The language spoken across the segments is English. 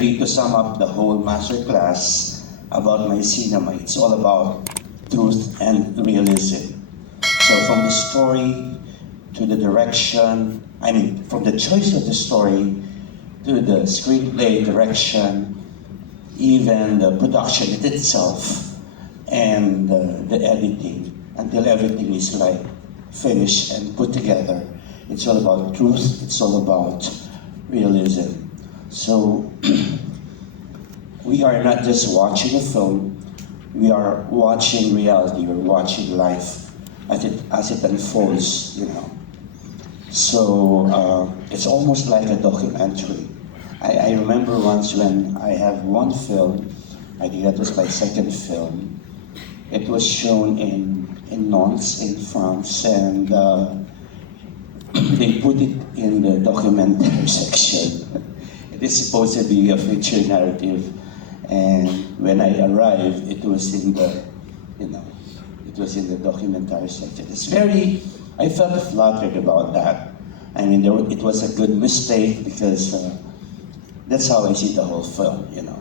basically, to sum up the whole masterclass about my cinema, it's all about truth and realism. So from the story to the direction, from the choice of the story to the screenplay direction, even the production itself, and the editing, until everything is like finished and put together. It's all about truth, it's all about realism. So we are not just watching a film, we are watching reality, we're watching life as it unfolds, you know. So it's almost like a documentary. I remember once when I have one film, I think that was my second film. It was shown in Nantes, in France, and they put it in the documentary section. It is supposed to be a feature narrative, and when I arrived, it was in the, it was in the documentary section. I felt flattered about that. I mean, it was a good mistake because that's how I see the whole film, you know.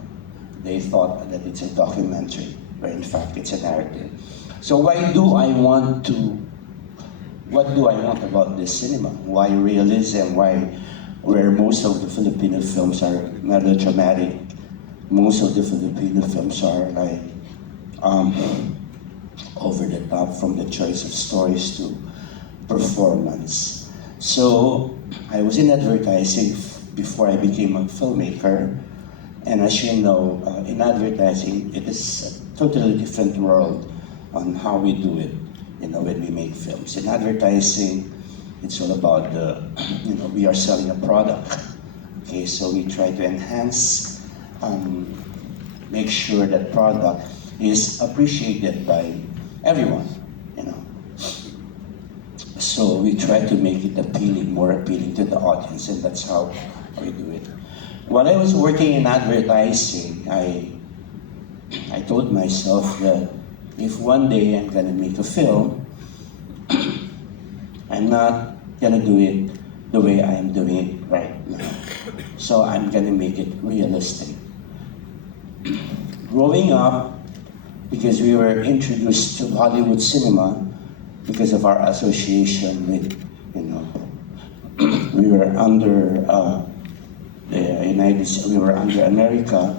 They thought that it's a documentary, where in fact it's a narrative. So what do I want about this cinema? Why realism? Where most of the Filipino films are melodramatic, most of the Filipino films are like over the top, from the choice of stories to performance. So I was in advertising before I became a filmmaker, and as you know, in advertising, it is a totally different world on how we do it, you know, when we make films. In advertising, it's all about we are selling a product. Okay, so we try to enhance, make sure that product is appreciated by everyone, you know. So we try to make it appealing, more appealing to the audience, and that's how we do it. While I was working in advertising, I told myself that if one day I'm gonna make a film, I'm not gonna do it the way I am doing it right now. So I'm gonna make it realistic. Growing up, because we were introduced to Hollywood cinema because of our association with, we were under we were under America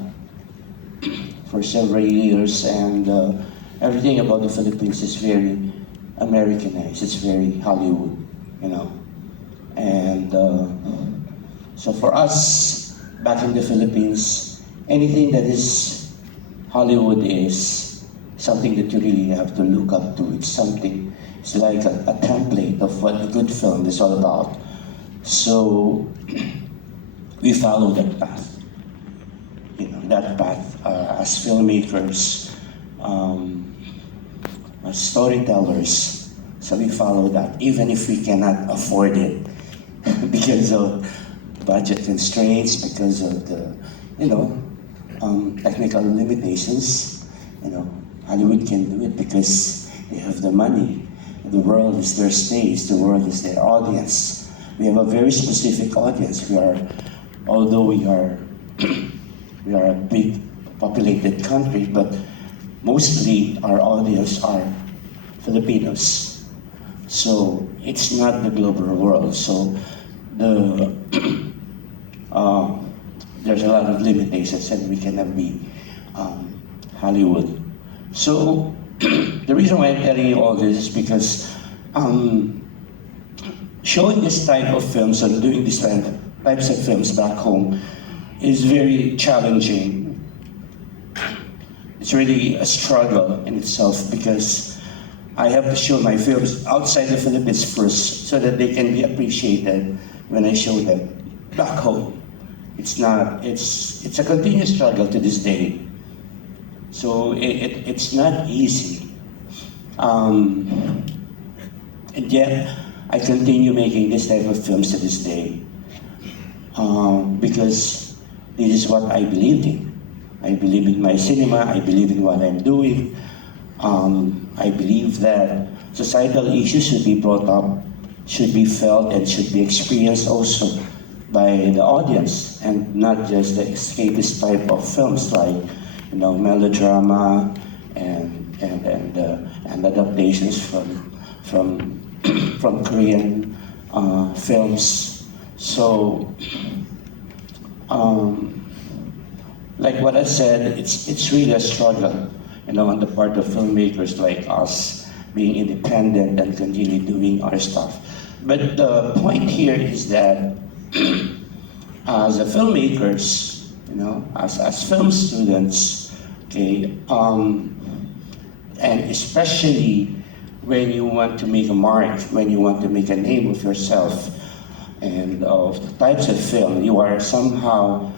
for several years, and everything about the Philippines is very Americanized. It's very Hollywood, you know. And so for us, back in the Philippines, anything that is Hollywood is something that you really have to look up to. It's like a template of what a good film is all about. So we follow that path, as filmmakers, as storytellers. So we follow that, even if we cannot afford it because of budget constraints, because of the, technical limitations. Hollywood can do it because they have the money. The world is their stage, the world is their audience. We have a very specific audience. Although we are a big populated country, but mostly our audience are Filipinos. So it's not the global world. So there's a lot of limitations, and we cannot be Hollywood. So the reason why I'm telling you all this is because showing this type of films and doing these types of films back home is very challenging. It's really a struggle in itself because I have to show my films outside the Philippines first so that they can be appreciated when I show them back home. It's a continuous struggle to this day. So it's not easy. And yet, I continue making this type of films to this day because this is what I believed in. I believe in my cinema, I believe in what I'm doing. I believe that societal issues should be brought up, should be felt, and should be experienced also by the audience, and not just the escapist type of films like, melodrama and adaptations from from Korean films. So, like what I said, it's really a struggle, on the part of filmmakers like us, being independent and continue doing our stuff. But the point here is that as a filmmakers, as film students, okay, and especially when you want to make a mark, when you want to make a name of yourself and of the types of film, you are somehow,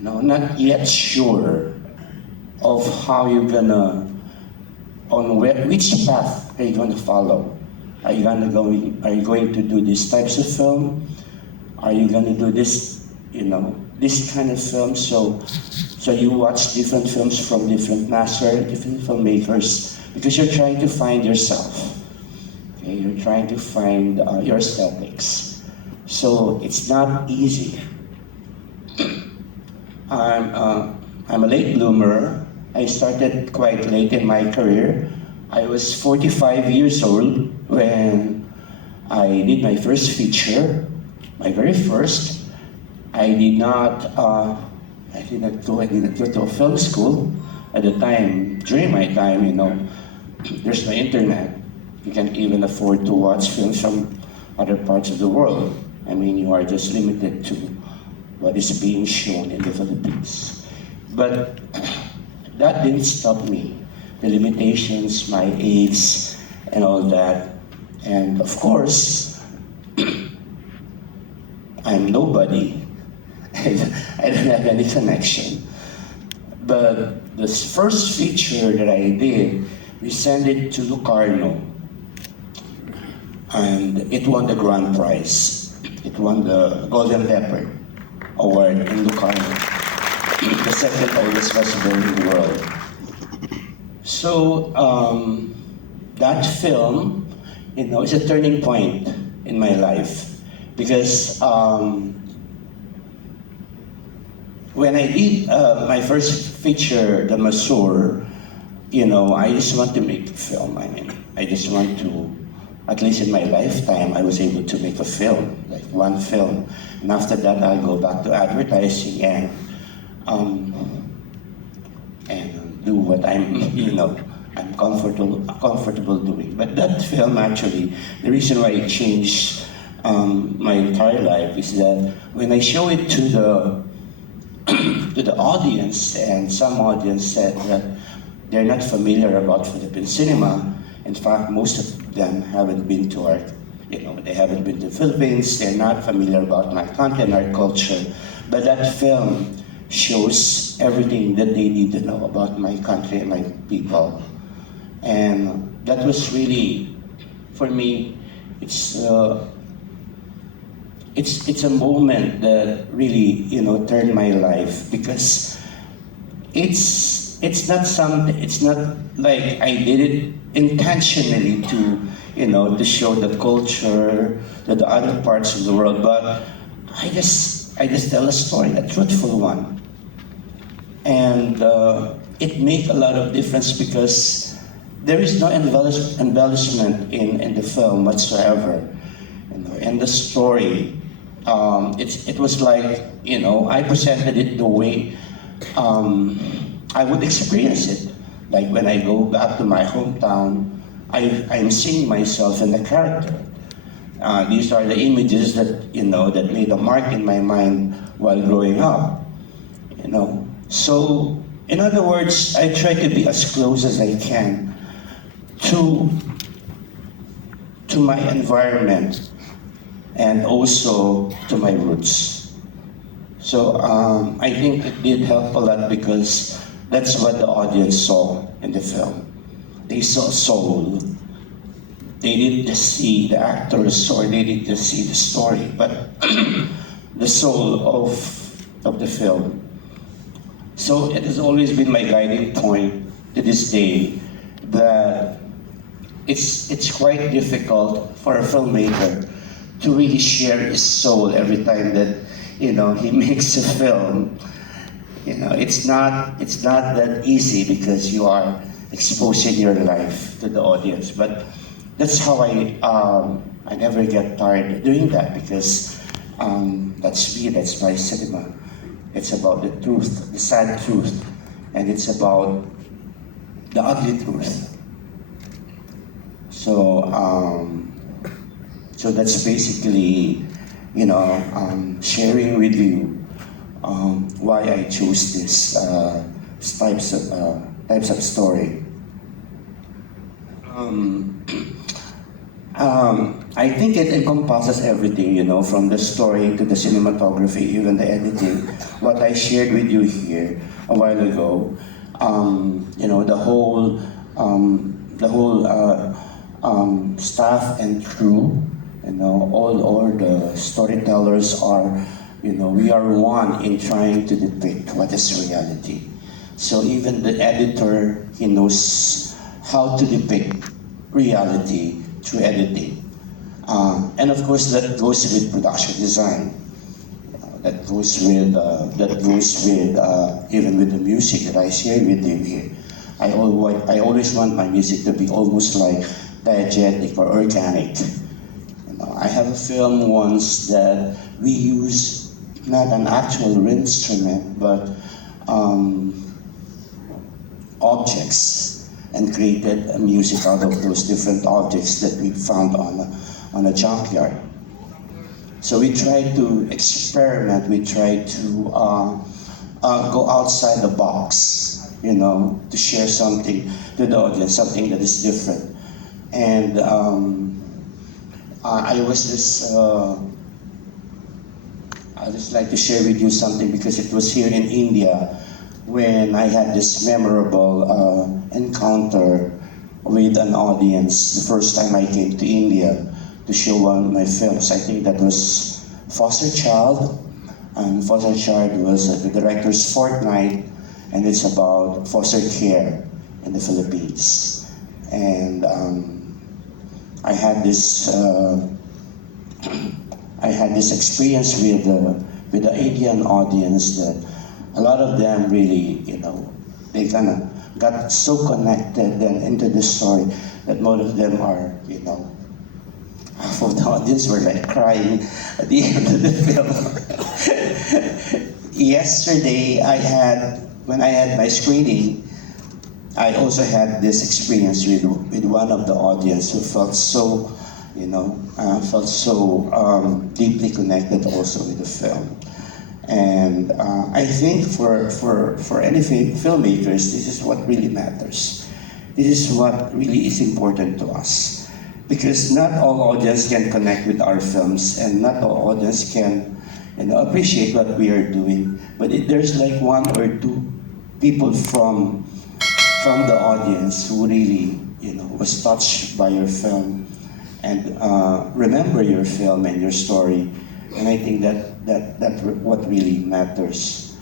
not yet sure of how you're gonna, which path are you gonna follow? Are you going to do these types of film? Are you gonna do this, this kind of film? So you watch different films from different different filmmakers, because you're trying to find yourself. Okay, you're trying to find your aesthetics. So it's not easy. I'm a late bloomer. I started quite late in my career. I was 45 years old when I did my first feature, my very first. I did not go to a film school at the time. During my time, there's no internet. You can't even afford to watch films from other parts of the world. I mean, you are just limited to what is being shown in the Philippines. But that didn't stop me. The limitations, my age, and all that. And of course, I'm nobody. I don't have any connection. But this first feature that I did, we sent it to Locarno. And it won the grand prize. It won the Golden Leopard Award in Locarno, the second oldest festival in the world. So that film, is a turning point in my life, because when I did my first feature, The Masur, I just want to make a film. I mean, I just want to, at least in my lifetime, I was able to make a film, like one film. And after that, I'll go back to advertising and do what I'm comfortable doing. But that film, actually, the reason why it changed my entire life is that when I show it to the audience, and some audience said that they're not familiar about Philippine cinema. In fact, most of them haven't been to they haven't been to the Philippines. They're not familiar about my country and our culture. But that film shows everything that they need to know about my country and my people. And that was really, for me, it's a moment that really, turned my life, because it's not like I did it intentionally to, to show the culture, the other parts of the world, but I just tell a story, a truthful one. And it made a lot of difference, because there is no embellishment in the film whatsoever. And the story, it was like, I presented it the way I would experience it. Like when I go back to my hometown, I'm seeing myself in the character. These are the images that, that made a mark in my mind while growing up. So, in other words, I try to be as close as I can to my environment and also to my roots. So I think it did help a lot, because that's what the audience saw in the film. They saw soul. They didn't just see the actors, or they didn't just see the story, but the soul of the film. So it has always been my guiding point to this day, that it's quite difficult for a filmmaker to really share his soul every time that he makes a film. It's not that easy because you are exposing your life to the audience. But that's how I never get tired doing that because that's me. That's my cinema. It's about the truth, the sad truth, and it's about the ugly truth. So so that's basically sharing with you why I chose this types of story. Um, I think it encompasses everything, from the story to the cinematography, even the editing. What I shared with you here a while ago, the whole staff and crew, all the storytellers are, we are one in trying to depict what is reality. So even the editor, he knows how to depict reality through editing. And of course, that goes with production design. That goes with even with the music that I share with you here. I always want my music to be almost like diegetic or organic. I have a film once that we use not an actual instrument, but objects, and created a music out of those different objects that we found on a junkyard. So we try to experiment, we try to go outside the box, to share something to the audience, something that is different. And I was just, I just like to share with you something because it was here in India when I had this memorable encounter with an audience the first time I came to India to show one of my films. I think that was Foster Child, and Foster Child was the director's fortnight, and it's about foster care in the Philippines. And I had this experience with the Indian audience that a lot of them really, they kind of got so connected and into the story that most of them are, half of the audience were like crying at the end of the film. Yesterday, when I had my screening, I also had this experience with one of the audience who felt so, deeply connected also with the film. And I think for any filmmakers, this is what really matters. This is what really is important to us. Because not all audience can connect with our films, and not all audience can appreciate what we are doing. But there's like one or two people from the audience who really was touched by your film and remember your film and your story. And I think that's what really matters.